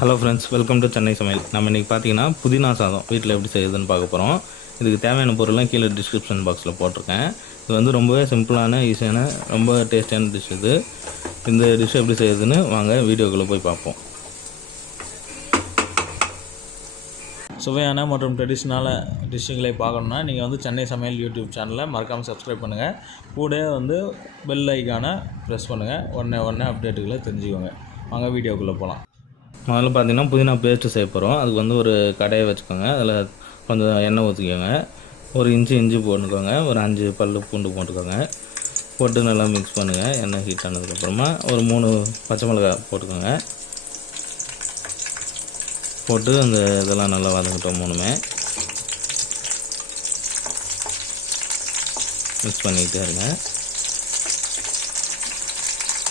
Hello friends, welcome to Chennai சமையல். நம்ம இன்றைக்கி பார்த்தீங்கன்னா புதினா சாதம் வீட்டில் எப்படி செய்யுதுன்னு பார்க்க போகிறோம். இதுக்கு தேவையான பொருள்லாம் கீழே டிஸ்கிரிப்ஷன் பாக்ஸில் போட்டிருக்கேன். இது வந்து ரொம்பவே சிம்பிளான, ஈஸியான, ரொம்ப டேஸ்டியான டிஷ் இது. இந்த டிஷ் எப்படி செய்யுதுன்னு வாங்க வீடியோக்குள்ளே போய் பார்ப்போம். சுவையான மற்றும் ட்ரெடிஷ்னலான டிஷ்ஷுகளை பார்க்கணுன்னா நீங்கள் வந்து சென்னை சமையல் யூடியூப் சேனலை மறக்காமல் சப்ஸ்கிரைப் பண்ணுங்கள். கூட வந்து பெல் ஐக்கானை ப்ரெஸ் பண்ணுங்கள். உடனே அப்டேட்டுகளை தெரிஞ்சுக்கோங்க. வாங்க வீடியோக்குள்ளே போகலாம். முதல்ல பார்த்தீங்கன்னா புதினா பேஸ்ட்டு செய்ய போகிறோம். அதுக்கு வந்து ஒரு கடையை வச்சுக்கோங்க. அதில் கொஞ்சம் எண்ணெய் ஊற்றிக்கோங்க. ஒரு இஞ்சி போட்டுக்கோங்க. ஒரு 5 பல்லு பூண்டு போட்டுக்கோங்க. போட்டு நல்லா மிக்ஸ் பண்ணுங்கள். எண்ணெய் ஹீட் ஆனதுக்கப்புறமா ஒரு 3 பச்சை மிளகாய் போட்டுக்கோங்க. போட்டு அந்த இதெல்லாம் நல்லா வதங்கிட்டோம். 3மே மிக்ஸ் பண்ணிக்கிட்டே இருங்க.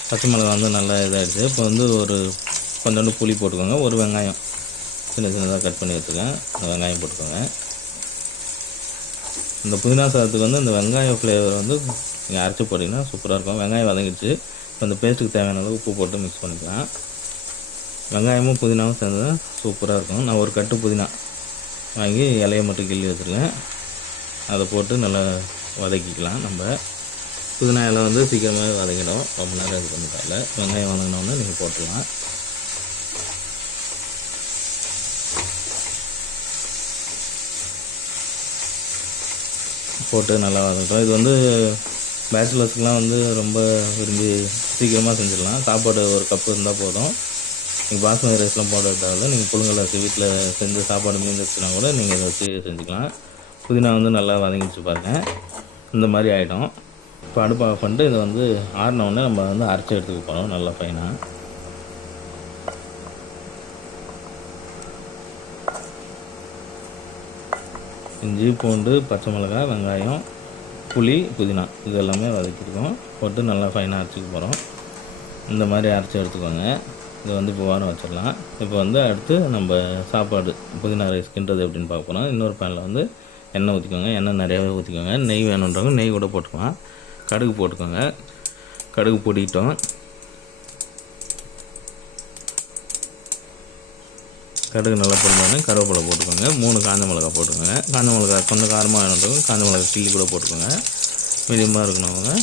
பச்சை மிளகாய் வந்து நல்லா இதாகிடுச்சு. இப்போ வந்து ஒரு கொஞ்சோண்டு புளி போட்டுக்கோங்க. ஒரு வெங்காயம் சின்னதாக கட் பண்ணி வச்சுக்கேன். அந்த வெங்காயம் போட்டுக்கோங்க. இந்த புதினா சாதத்துக்கு வந்து இந்த வெங்காயம் ஃப்ளேவர் வந்து நீங்கள் அரைச்சி போட்டிங்கன்னா சூப்பராக இருக்கும். வெங்காயம் வதங்கிடுச்சு. இப்போ அந்த பேஸ்ட்டுக்கு தேவையான அளவு உப்பு போட்டு மிக்ஸ் பண்ணிக்கலாம். வெங்காயமும் புதினாவும் சேர்ந்து சூப்பராக இருக்கும். நான் ஒரு கட்டு புதினா வாங்கி இலையை மட்டும் கிள்ளி வச்சுருக்கேன். அதை போட்டு நல்லா வதக்கிக்கலாம். நம்ம புதினா இலை வந்து சீக்கிரமாக வதங்கிடும். ரொம்ப நேரம் இது பண்ணிட்டால வெங்காயம் வதங்கினோன்னு நீங்கள் போட்டுடலாம். போட்டு நல்லா வதக்கிட்டோம். இது வந்து பேச்சுலர்ஸ்க்கெலாம் வந்து ரொம்ப விரும்பி சீக்கிரமாக செஞ்சிடலாம். சாப்பாடு ஒரு கப்பு இருந்தால் போதும். நீங்கள் பாஸ்மதி ரைஸ்லாம் போட தேவையில்ல. நீங்கள் புழுங்கல் அரிசி வீட்டில் செஞ்சு சாப்பாடு மீந்துச்சுன்னா கூட நீங்கள் இதை வச்சு செஞ்சுக்கலாம். புதினா வந்து நல்லா வதங்கிச்சு பாருங்கள். இந்த மாதிரி ஆகிடும். இப்போ அடுப்பு ஆஃப் பண்ணிட்டு இதை வந்து ஆறினோடனே நம்ம வந்து அரைச்சி எடுத்துக்க போகிறோம் நல்லா ஃபைனாக. இஞ்சி பூண்டு பச்சை மிளகாய் வெங்காயம் புளி புதினா இது எல்லாமே வதக்கிருக்கோம். போட்டு நல்லா ஃபைனாக அரைச்சிக்க போகிறோம். இந்த மாதிரி அரைச்சி எடுத்துக்கோங்க. இதை வந்து இப்போ வாரம் வச்சிடலாம். இப்போ வந்து அடுத்து நம்ம சாப்பாடு புதினா ரைஸ் கிண்டுறது எப்படின்னு பார்க்க போகிறோம். இன்னொரு பேனில் வந்து எண்ணெய் ஊற்றிக்கோங்க. எண்ணெய் நிறையாவே ஊற்றிக்கோங்க. நெய் வேணுன்றவங்க நெய் கூட போட்டுக்கலாம். கடுகு போட்டுக்கோங்க. கடுகு பொடிட்டோம். கடுகு நல்லா போடும்போது கருவேப்பிலை போட்டுக்கோங்க. 3 காஞ்ச மிளகா போட்டுக்கோங்க. காஞ்ச மிளகா கொஞ்சம் காரமாக வேணுன்றவங்க காஞ்ச மிளகா கிள்ளி கூட போட்டுக்கோங்க. மீடியமாக இருக்கணுங்க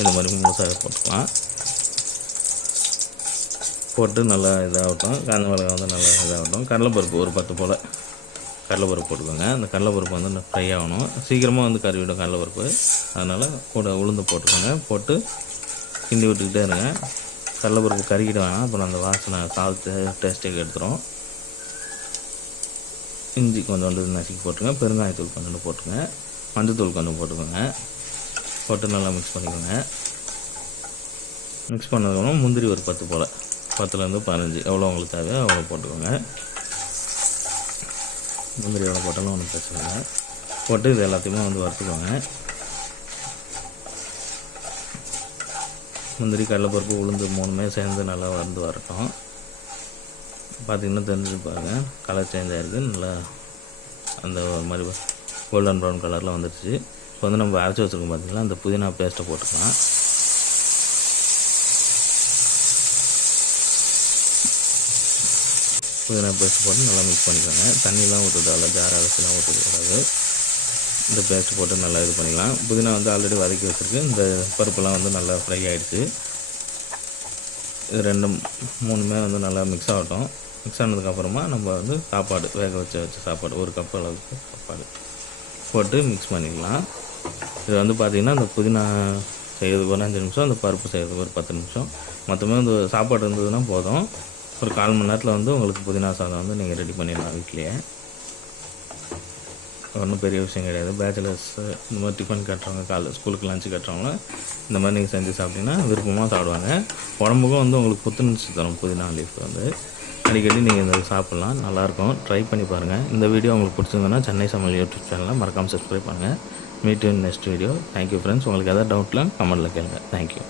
இந்த மாதிரி முழுசாக போட்டுக்கலாம். போட்டு நல்லா இதாகட்டும். காஞ்ச மிளகா வந்து நல்லா இதாகட்டும். கடலைப்பருப்பு ஒரு 10 போல் கடலைப்பருப்பு போட்டுக்கோங்க. அந்த கடலைப்பருப்பு வந்து ஃப்ரை ஆகணும். சீக்கிரமாக வந்து கறிவிடும் கடலைப்பருப்பு. அதனால் கூட உளுந்து போட்டுக்கோங்க. போட்டு கிண்டி விட்டுக்கிட்டே இருங்க. கடலைப்பருப்பு கறிக்கிட்டு வேணாம், அப்புறம் அந்த வாசனை சால்ட்டு டேஸ்ட்டுக்கு எடுத்துரும். இஞ்சி கொஞ்சோண்டு நசுக்கி போட்டுங்க. பெருங்காயத்தூள் கொஞ்சோண்டு போட்டுங்க. மஞ்சத்தூள் கொஞ்சம் போட்டுக்கோங்க. போட்டு நல்லா மிக்ஸ் பண்ணிக்கோங்க. மிக்ஸ் பண்ணதுக்கப்புறம் முந்திரி ஒரு 10 போல் 10லேருந்து 15 எவ்வளோ உங்களுக்கு தேவையோ அவ்வளோ போட்டுக்கோங்க. முந்திரி எவ்வளோ போட்டாலும் ஒன்றும் பிரச்சனை இல்லை. போட்டு இது எல்லாத்தையுமே வந்து வறுத்துக்கோங்க. முந்திரி கடலைப்பருப்பு உளுந்து 3மே சேர்ந்து நல்லா வந்து வரட்டும். பார்த்திங்கன்னா தெரிஞ்சு பாருங்கள், கலர் சேஞ்ச் ஆகிருக்கு. நல்லா அந்த ஒரு மாதிரி கோல்டன் ப்ரௌன் கலரில் வந்துடுச்சு. இப்போ வந்து நம்ம அரைச்சி வச்சுருக்கோம் பார்த்திங்களா, அந்த புதினா பேஸ்ட்டை போட்டுக்கலாம். புதினா பேஸ்ட் போட்டு நல்லா மிக்ஸ் பண்ணிக்கோங்க. தண்ணிலாம் ஊற்றுறதால ஜார் அரைச்சிலாம் ஊற்றக்கூடாது. இந்த பேஸ்ட் போட்டு நல்லா இது பண்ணிக்கலாம். புதினா வந்து ஆல்ரெடி வதக்கி வச்சுருக்கு. இந்த பருப்புலாம் வந்து நல்லா ஃப்ரை ஆகிடுச்சு. இது 2-3மே வந்து நல்லா மிக்ஸ் ஆகட்டும். மிக்ஸ் ஆனதுக்கப்புறமா நம்ம வந்து சாப்பாடு வேக வச்ச சாப்பாடு ஒரு கப் அளவுக்கு சாப்பாடு போட்டு மிக்ஸ் பண்ணிக்கலாம். இது வந்து பார்த்திங்கன்னா அந்த புதினா செய்கிறதுக்கு ஒரு 5 நிமிஷம், அந்த பருப்பு செய்கிறதுக்கு ஒரு 10 நிமிஷம். மொத்தமே வந்து சாப்பாடு இருந்ததுன்னா போதும். ஒரு 1/4 மணி நேரத்தில் வந்து உங்களுக்கு புதினா சாதம் வந்து நீங்கள் ரெடி பண்ணிடலாம் வீட்லேயே. ஒன்றும் பெரிய விஷயம் கிடையாது. பேச்சுலர்ஸ் இந்த மாதிரி டிஃபன் கட்டுறவங்க, ஸ்கூலுக்கு லஞ்சு கட்டுறவங்க இந்த மாதிரி நீங்கள் செஞ்சு சாப்பிட்டீங்கன்னா விருப்பமாக சாப்பிடுவாங்க. உடம்புக்கும் வந்து உங்களுக்கு புத்துணர்ச்சி தரும். புதினா லீஃப் வந்து அடிக்கடி நீங்கள் இந்த சாப்பிட்லாம். நல்லாயிருக்கும். ட்ரை பண்ணி பாருங்கள். இந்த வீடியோ உங்களுக்கு பிடிச்சிருந்ததுன்னா சென்னை சமையல் யூடியூப் சேனலை மறக்காமல் சப்ஸ்கிரைப் பண்ணுங்கள். Meet in next video. Thank you friends. உங்களுக்கு எதாவது டவுட்லாம் கமெண்ட்டில் கேளுங்க. தேங்க்யூ.